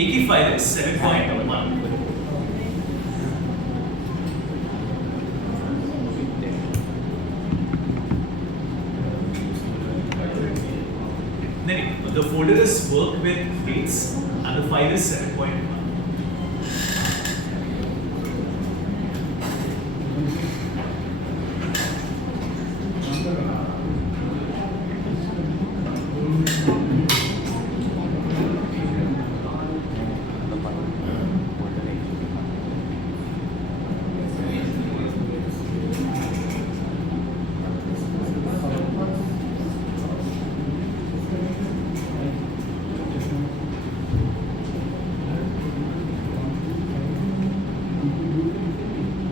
एक ही फाइल है 7.1. नहीं, the folder is work with dates and the file is 7.1.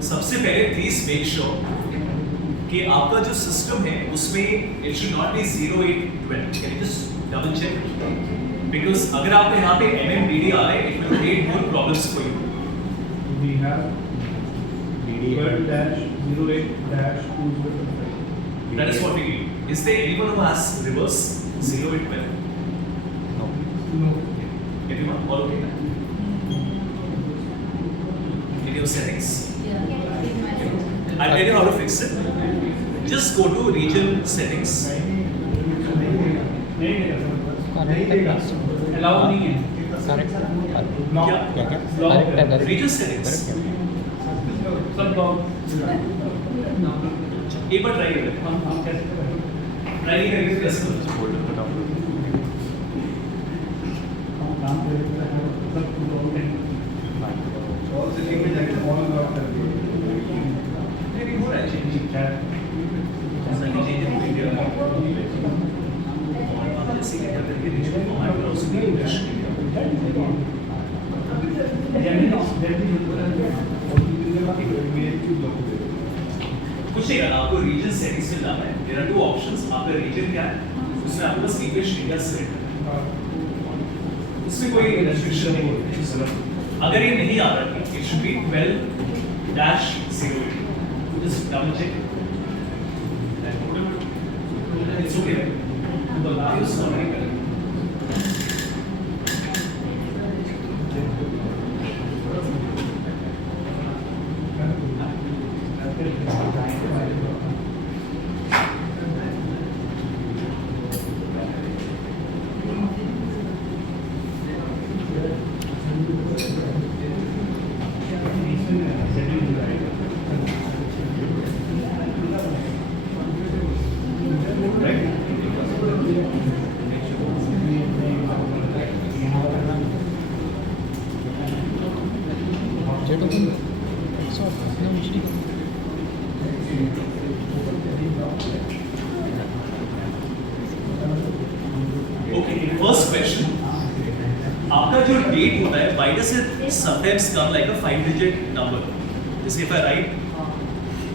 सबसे पहले प्लीज मेक श्योर कि आपका जो सिस्टम है उसमें it should not be 0812. Can you just double check, because अगर आपको यहाँ पे MMDD आ रहा है it will create more problems for you. We have -08-20. That is what we need. Is there anyone who has reverse 0812? No. Everyone, all okay? In your settings, I'll tell you how to fix it. Just go to region settings. Allow नहीं है. क्या? Region settings. सब block. एक बार ट्राई करें. हम कैसे करें? ट्राई करके कैसे करें? हम काम करते हैं सब block है. All setting में जाके all block कर दिए. नहीं हो रहा है चेंज. जैसा कि चेंज हो गया. और आप जैसे कि क्या करेंगे region format browser में इंग्लिश कुछ नहीं करना, आपको रीजन सेटिंग्स में जाना है. There are two options. आपका रीजन क्या है उसमें आपको बस इंग्लिश इंडिया सेलेक्ट करना है. उसमें कोई रेस्ट्रिक्शन नहीं होती है. अगर ये नहीं आ रहा है it should be 12-08. Just double check. It's okay. तो लाइव सॉरी करें. First question, आपका जो date होता है, why does it sometimes come like a 5-digit number? जैसे if I write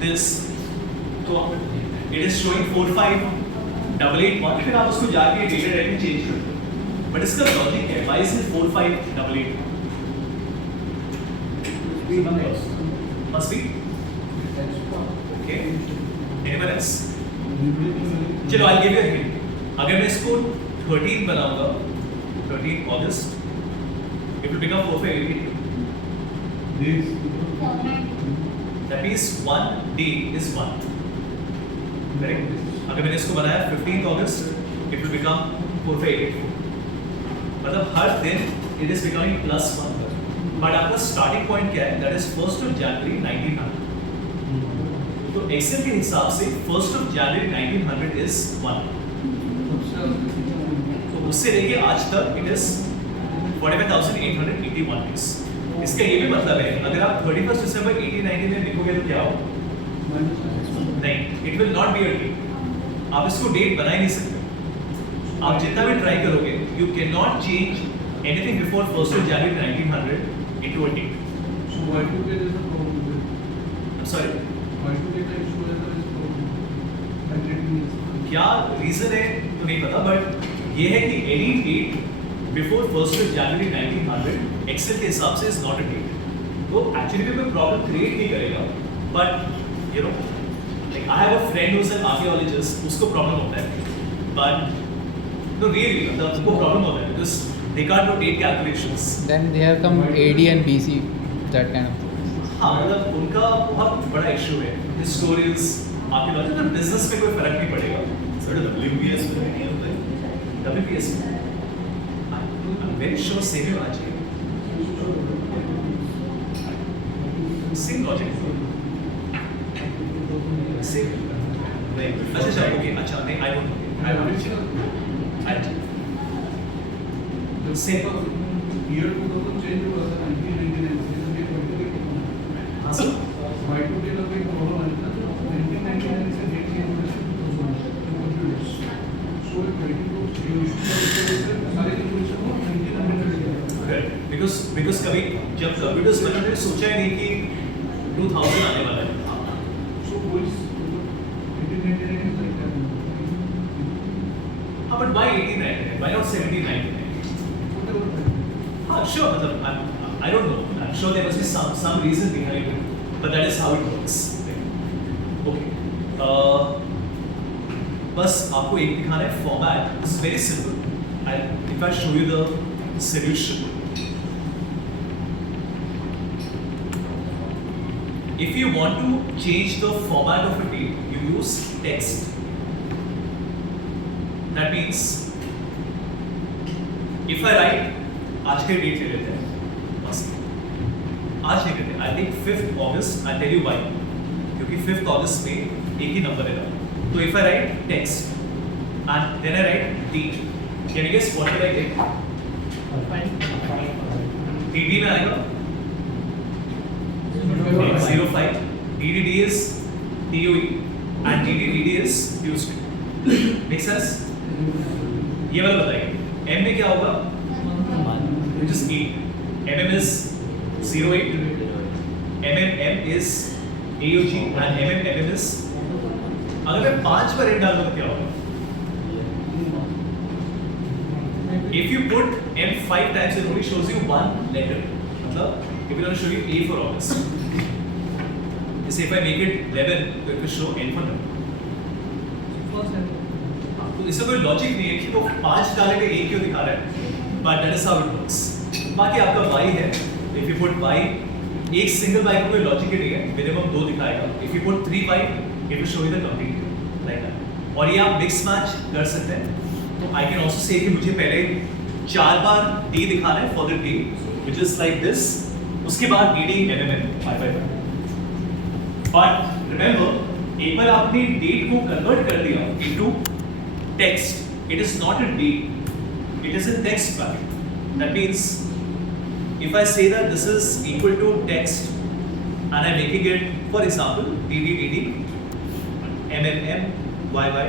this, तो it is showing 45881, फिर आप उसको जाके data type में change करते हो. But इसका logic है, why is it 4588? Must be. Okay. Anyone else? चलो I'll give you a hint. अगर मैं इसको 13 बनाऊंगा, 13 August, it will become 4588. That means one day is one. Correct? अगर मैंने इसको बनाया 15th August, it will become 4584. मतलब हर दिन it is becoming +1. But आपका starting point क्या है? That is 1st of January 1900. तो एक्सेल के हिसाब से 1st of January 1900 is 1. तो उससे लेके आज तक it is 45,881 days. इसका ये भी मतलब है अगर आप 31st December 1890 में लिखोगे तो क्या हो? नहीं, it will not be a date. आप इसको डेट बना ही नहीं सकते. आप जितना भी ट्राई करोगे, you cannot change anything before 1st of January 1900 into a date. So why to get is the problem? I'm sorry. Why to get the issue is the problem? क्या रीजन है तो नहीं पता, बट ये है कि any date before 1st of January 1900 Excel के हिसाब से इज नॉट अ डेट. तो एक्चुअली में प्रॉब्लम क्रिएट नहीं करेगा, but you know like I have a friend who is an archaeologist, उसको प्रॉब्लम होता है. बट नो रियली मतलब उसको प्रॉब्लम होता है because they can't do date calculations. Then they have come AD and BC, that kind of things. हाँ मतलब उनका बहुत बड़ा इशू है हिस्टोरियंस आर्कियोलॉजी तो बिजनेस में कोई फर्क नहीं पड़ेगा सर WPS में नहीं होता है WPS में वेरी श्योर सेम ही होना चाहिए सेम लॉजिक सेम अच्छा अच्छा ओके अच्छा नहीं I don't check I check same Year 2000 change हुआ था 1999 से 2020 हाँ सर Y2K का कोई प्रॉब्लम है ना 1999 से डेट चेंज हुआ है 2000 सो 22 सारे इन्फॉर्मेशन हो 1999 बिकॉज कभी जब कंप्यूटर्स बने थे सोचा ही नहीं कि 2000 आने वाला है सो कोई 1999 हाँ बट why 1899 why not 1799 हाँ sure मतलब I don't know I'm sure there must be some reason behind it but that is how it works okay बस आपको एक दिखाना है format it's very simple if I show you the solution if you want to change the format of a date you use text that means if I write आज के डेट ले लेते हैं बस आज नहीं लेते I think 5th August I tell you why क्योंकि 5th August में एक ही नंबर है तो if I write text and then I write date can you guess what will I get TD में आएगा 05 DDD is TOE and DDD is Tuesday make sense ये वाला बताइए M में क्या होगा which is 8 MM is 08 MMM is AUG and MMM is अगर मैं 5 पर एंड डालूं तो क्या होगा if you put M 5 times it only shows you one letter मतलब if it will show you A for August जैसे if I make it 11 तो it will show N for number तो इसमें कोई लॉजिक नहीं है कि वो 5 डाले पे A क्यों दिखा रहा है but that is how it works बाकी आपका y है if you put y एक सिंगल y का कोई लॉजिक ही नहीं है मिनिमम 2 दिखाएगा if you put 3y it will show you the complete like that और ये आप मिक्स मैच कर सकते हैं तो I can also say कि मुझे पहले 4 बार d दिखाना है for the day which is like this उसके बाद dd mm but remember एक बार आपने डेट को कन्वर्ट कर दिया into text it is not a date it is a text value that means if I say that this is equal to text and I'm making it for example DDDD MMM YY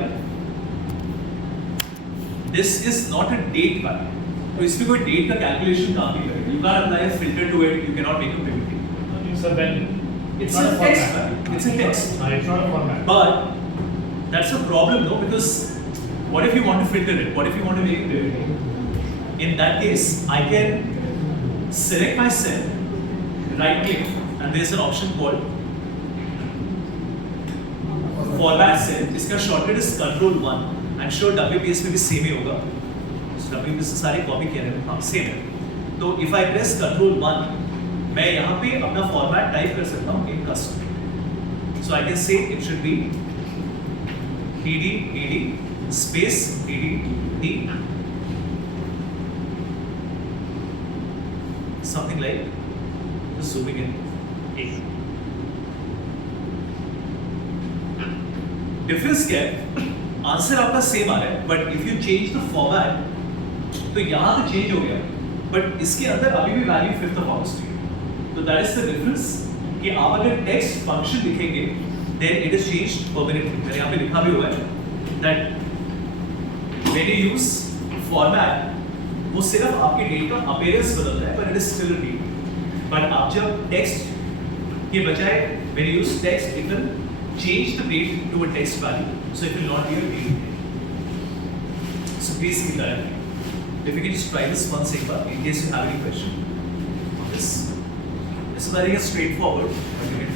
this is not a date value तो इसमें कोई डेट का कैलकुलेशन काम नहीं करेगा you can't apply a filter to it you cannot make a primitive so then it's a text value it's a text it's not a format but that's a problem no because what if you want to filter it what if you want to make it primitive in that case I can select my cell right click and there is an option called format cell इसका shortcut is control 1 I'm sure WPS में भी same ही होगा WPS से सारे कॉपी किए हैं हाँ same है तो if I press control 1 मैं यहाँ पे अपना format टाइप कर सकता हूँ in custom so I can say it should be DD space DD something like just zooming in difference क्या है आंसर आपका सेम आ रहा है but if you change the format तो यहाँ तो चेंज हो गया बट इसके अंदर अभी भी वैल्यू 5th of August है तो दैट इज द डिफरेंस कि आप अगर टेक्स्ट फंक्शन लिखेंगे then it is changed permanently मैंने यहाँ पे लिखा भी हुआ है that when you use format वो सिर्फ आपके डेट का अपीयरेंस बदलता है but it is still a date but आप जब टेक्स्ट के बजाय when you use text it will change the date to a text value so it will not be a date so please keep that in mind if you can just try this once एक बार in case you have any question on this is very straightforward but you can